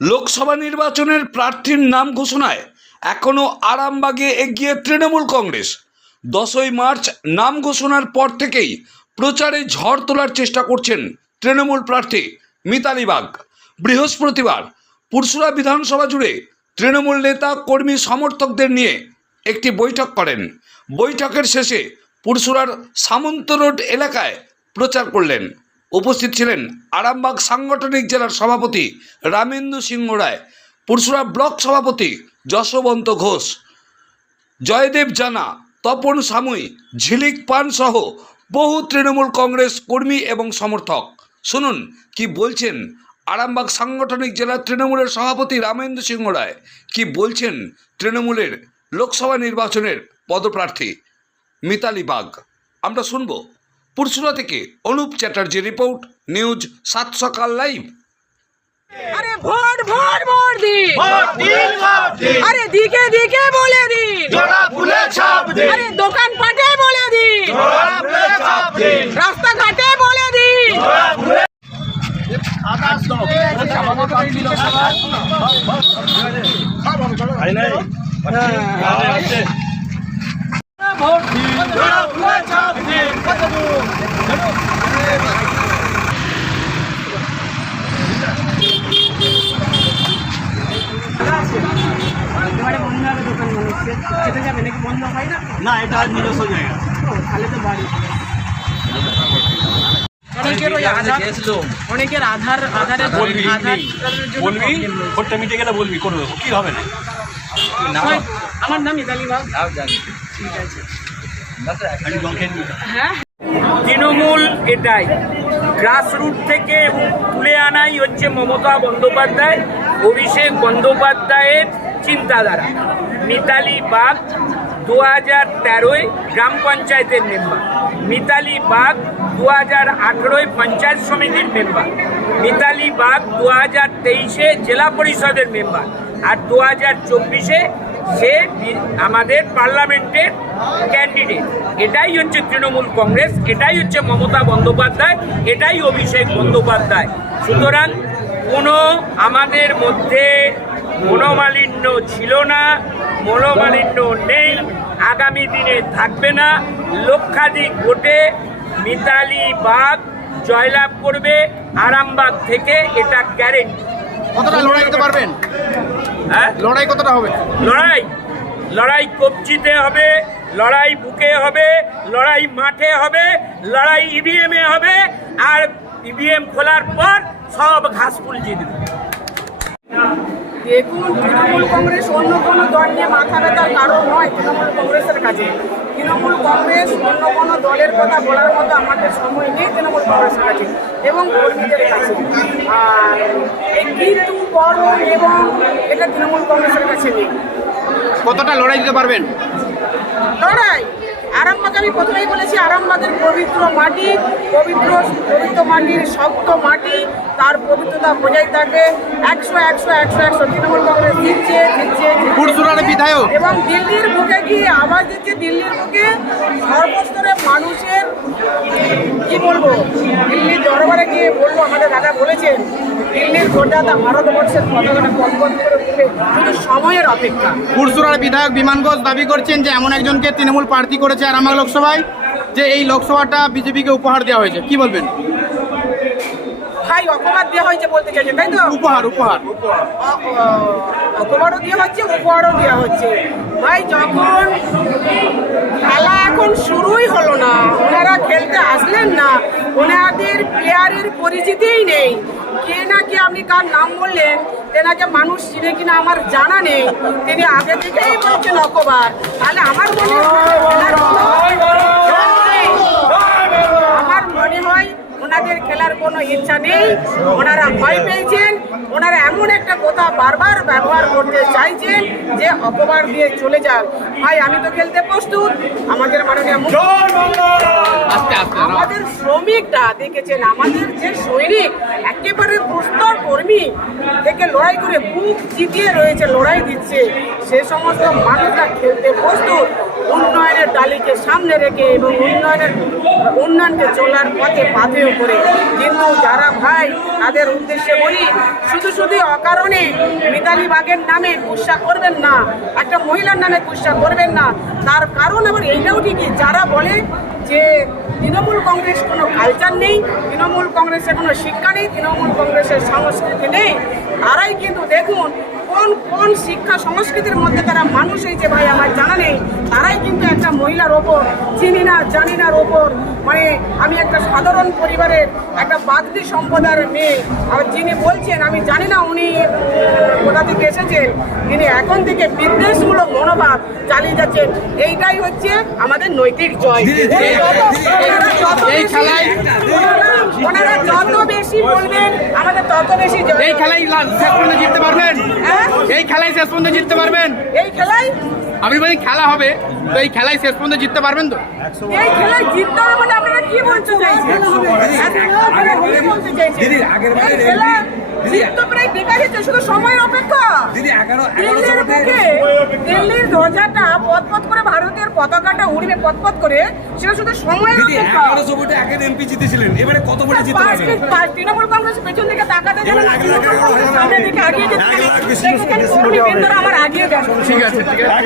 লোকসভা নির্বাচনের প্রার্থীর নাম ঘোষণায় এখনও আরামবাগে এগিয়ে তৃণমূল কংগ্রেস। দশই মার্চ নাম ঘোষণার পর থেকেই প্রচারে ঝড় তোলার চেষ্টা করছেন তৃণমূল প্রার্থী মিতালি বাগ। বৃহস্পতিবার পুরসুরা বিধানসভা জুড়ে তৃণমূল নেতা, কর্মী, সমর্থকদের নিয়ে একটি বৈঠক করেন। বৈঠকের শেষে পুরসুরার সামন্ত রোড এলাকায় প্রচার করলেন উপস্থিত ছিলেন আরামবাগ সাংগঠনিক জেলার সভাপতি রামেন্দু সিংহ রায়, পুরসুরা ব্লক সভাপতি যশবন্ত ঘোষ, জয়দেব জানা, তপন সামুই, ঝিলিক পান সহ বহু তৃণমূল কংগ্রেস কর্মী এবং সমর্থক। শুনুন, কি বলছেন আরামবাগ সাংগঠনিক জেলার তৃণমূলের সভাপতি রামেন্দ্র সিংহ রায়? কি বলছেন তৃণমূলের লোকসভা নির্বাচনের পদপ্রার্থী মিতালি বাগ? আমরা শুনব। পুরসুরা থেকে অনুপ চ্যাটার্জি রিপোর্ট নিউজ সাত সকাল লাইভ। আরে ভোট ভোট ভোট দিন। ভোট দিন ভোট দিন। আরে দিকে দিকে বলে দিন। জোড়া ফুলে ছাপ দিন। আরে দোকান পাটে বলে দিন। জোড়া ফুলে ছাপ দিন। রাস্তাঘাটে বলে দিন। জোড়া ফুলে ছাপ দিন এবারে বন্ধ হবে দোকান মনে হচ্ছে খেতে যাবে নাকি বন্ধ না না এটা নিজস্ব জায়গা তাহলে তো বাড়ি অনেকের ওই আধার অনেকের আধার আধারের বলবি? আধার বলবি? ভোটটা মিটে গেলে বলবি করে দেবো কি হবে না আমার নাম ইতালি বাগ হ্যাঁ? তৃণমূল এটাই। গ্রাসরুট থেকে তুলে আনাই হচ্ছে মমতা বন্দ্যোপাধ্যায়, অভিষেক বন্দ্যোপাধ্যায়ের চিন্তাধারা। মিতালি বাগ দু হাজার তেরোয় গ্রাম পঞ্চায়েতের মেম্বার মিতালি বাগ দু হাজার আঠেরোয় পঞ্চায়েত সমিতির মেম্বার মিতালি বাগ দু হাজার তেইশে জেলা পরিষদের মেম্বার আর দু হাজার চব্বিশে সে আমাদের পার্লামেন্টের ক্যান্ডিডেট এটাই হচ্ছে তৃণমূল কংগ্রেস, এটাই হচ্ছে মমতা বন্দ্যোপাধ্যায়, এটাই অভিষেক বন্দ্যোপাধ্যায়। সুতরাং কোনো আমাদের মধ্যে মনোমালিন্য ছিল না, মনোমালিন্য নেই, আগামী দিনে থাকবে না। লক্ষাধিক ভোটে মিতালি বাগ জয়লাভ করবে, আরামবাগ থেকে এটা গ্যারেন্টি কতটা লড়াই করতে পারবেন? হ্যাঁ? লড়াই কতটা হবে? লড়াই। লড়াই কবজিতে হবে লড়াই বুকে হবে লড়াই মাঠে হবে লড়াই ইভিএমে হবে আর ইভিএম খোলার পর সব ঘাস ফুল জিতে দেবে দেখুন তৃণমূল কংগ্রেস অন্য কোনো দল নিয়ে মাথা ব্যথার কারণ নয় তৃণমূল কংগ্রেসের কাছে। তৃণমূল কংগ্রেস অন্য কোনো দলের কথা বলার মতো আমাদের সময় নেই তৃণমূল কংগ্রেসের কাছে এবং কর্মীদের কাছে। কিন্তু বড় এবং এটা তৃণমূল কংগ্রেসের কাছে নেই। কতটা লড়াই দিতে পারবেন? লড়াই। আরামবাগ আমি প্রথমেই বলেছি আরামবাগের পবিত্র মাটি পবিত্র পবিত্র মাটির শক্ত মাটি তার পবিত্রতা বজায় থাকবে একশো একশো একশো একশো তৃণমূল কংগ্রেস জিতছে জিতছে। বিধায়ক। এবং দিল্লির বুকে গিয়ে আওয়াজ দিচ্ছে দিল্লির বুকে সর্বস্তরের মানুষের কি বলব দরবারে গিয়ে বলব আমাদের দাদা বলেছেন দিল্লির কলকাতা ভারতবর্ষের পতাকাটা কম্পন করে উঠবে শুধু সময়ের অপেক্ষা। পুরসুরার বিধায়ক বিমান ঘোষ দাবি করছেন যে এমন একজনকে তৃণমূল প্রার্থী করেছে আরামবাগ লোকসভায় যে এই লোকসভাটা বিজেপিকে উপহার দেওয়া হয়েছে। কি বলবেন? ভাই অপবাদ দেওয়া হয়েছে বলতে চাইছে তাই তো? উপহার উপহার। অপবাদও দেওয়া হচ্ছে উপহারও দেওয়া হচ্ছে। ভাই যখন খেলা এখন শুরুই হলো না ওনারা খেলতে আসলেন না ওনাদের প্লেয়ারের পরিচিতিই নেই। কে না কে আপনি কার নাম বললেন তেনাকে মানুষ চিনে কিনা আমার জানা নেই। তিনি আগে থেকেই বলছেন অকবার। তাহলে আমার মনে আমার মনে হয় ওনাদের খেলার কোনো ইচ্ছা নেই। ওনারা ভয় পেয়েছেন। ওনারা এমন একটা কথা বারবার ব্যবহার করতে চাইছেন যে অপবার দিয়ে চলে যান ভাই, আমি তো খেলতে প্রস্তুত। আমাদের মাননীয় আমাদের শ্রমিকরা দেখেছেন, আমাদের যে সৈনিক, একেবারে প্রস্তর কর্মী, থেকে লড়াই করে বুক জিতিয়ে রয়েছে, লড়াই দিচ্ছে। সে সমস্ত মানুষরা খেলতে প্রস্তুত। উন্নয়নের ডালিকে সামনে রেখে এবং উন্নয়নের, উন্নয়নকে চলার পথে পাথেয় করে কিন্তু যারা ভাই, তাদের উদ্দেশ্যে বলি, শুধু শুধু অকারণে মিতালি বাগের নামে কুৎসা করবেন না, একটা মহিলার নামে কুৎসা করবেন না। তার কারণ আবার এইটাও ঠিকই, যারা বলে যে তৃণমূল কংগ্রেস কোনো কালচার নেই, তৃণমূল কংগ্রেসের কোনো শিক্ষা নেই, তৃণমূল কংগ্রেসের সংস্কৃতি নেই। তারাই কিন্তু দেখুন কোন কোন শিক্ষা সংস্কৃতির মধ্যে তারা মানুষ হয়েছে ভাই আমার জানা নেই তারাই কিন্তু একটা মহিলার ওপর চিনি না জানি নার ওপর মানে আমি একটা সাধারণ পরিবারের একটা বাগদি সম্প্রদায়ের মেয়ে আর যিনি বলছেন আমি জানি না উনি কোথা থেকে এসেছেন তিনি এখন থেকে বিদ্বেষমূলক মনোভাব চালিয়ে যাচ্ছেন এইটাই হচ্ছে আমাদের নৈতিক জয় ওনারা যত বেশি- খেলায়- এই খেলাই শেষ পর্যন্ত জিততে পারবেন? হ্যাঁ? এই খেলাই শেষ পর্যন্ত জিততে পারবেন? এই খেলাই? আমি বলি খেলা হবে তো এই খেলায় শেষ পর্যন্ত জিততে পারবেন তো? এই খেলায় জিততে হবে মানে আপনারা কি বলতে চাইছেন? আপনারা জিততে প্রায় বেকারই তো, শুধু সময়ের অপেক্ষা। দিল্লির বুকে দিল্লির ধ্বজাটা পথপথ করে ভারতের পতাকাটা উড়বে পথপথ করে সেটা শুধু সময়ের অপেক্ষা। এমপি জিতেছিলেন এবারে কত ভোটে জিততে পারবেন তৃণমূল কংগ্রেস পেছন দিকে তাকাতে দিকে আগিয়ে যেতে বৃন্দরা আমার আগিয়ে ঠিক আছে ঠিক আছে।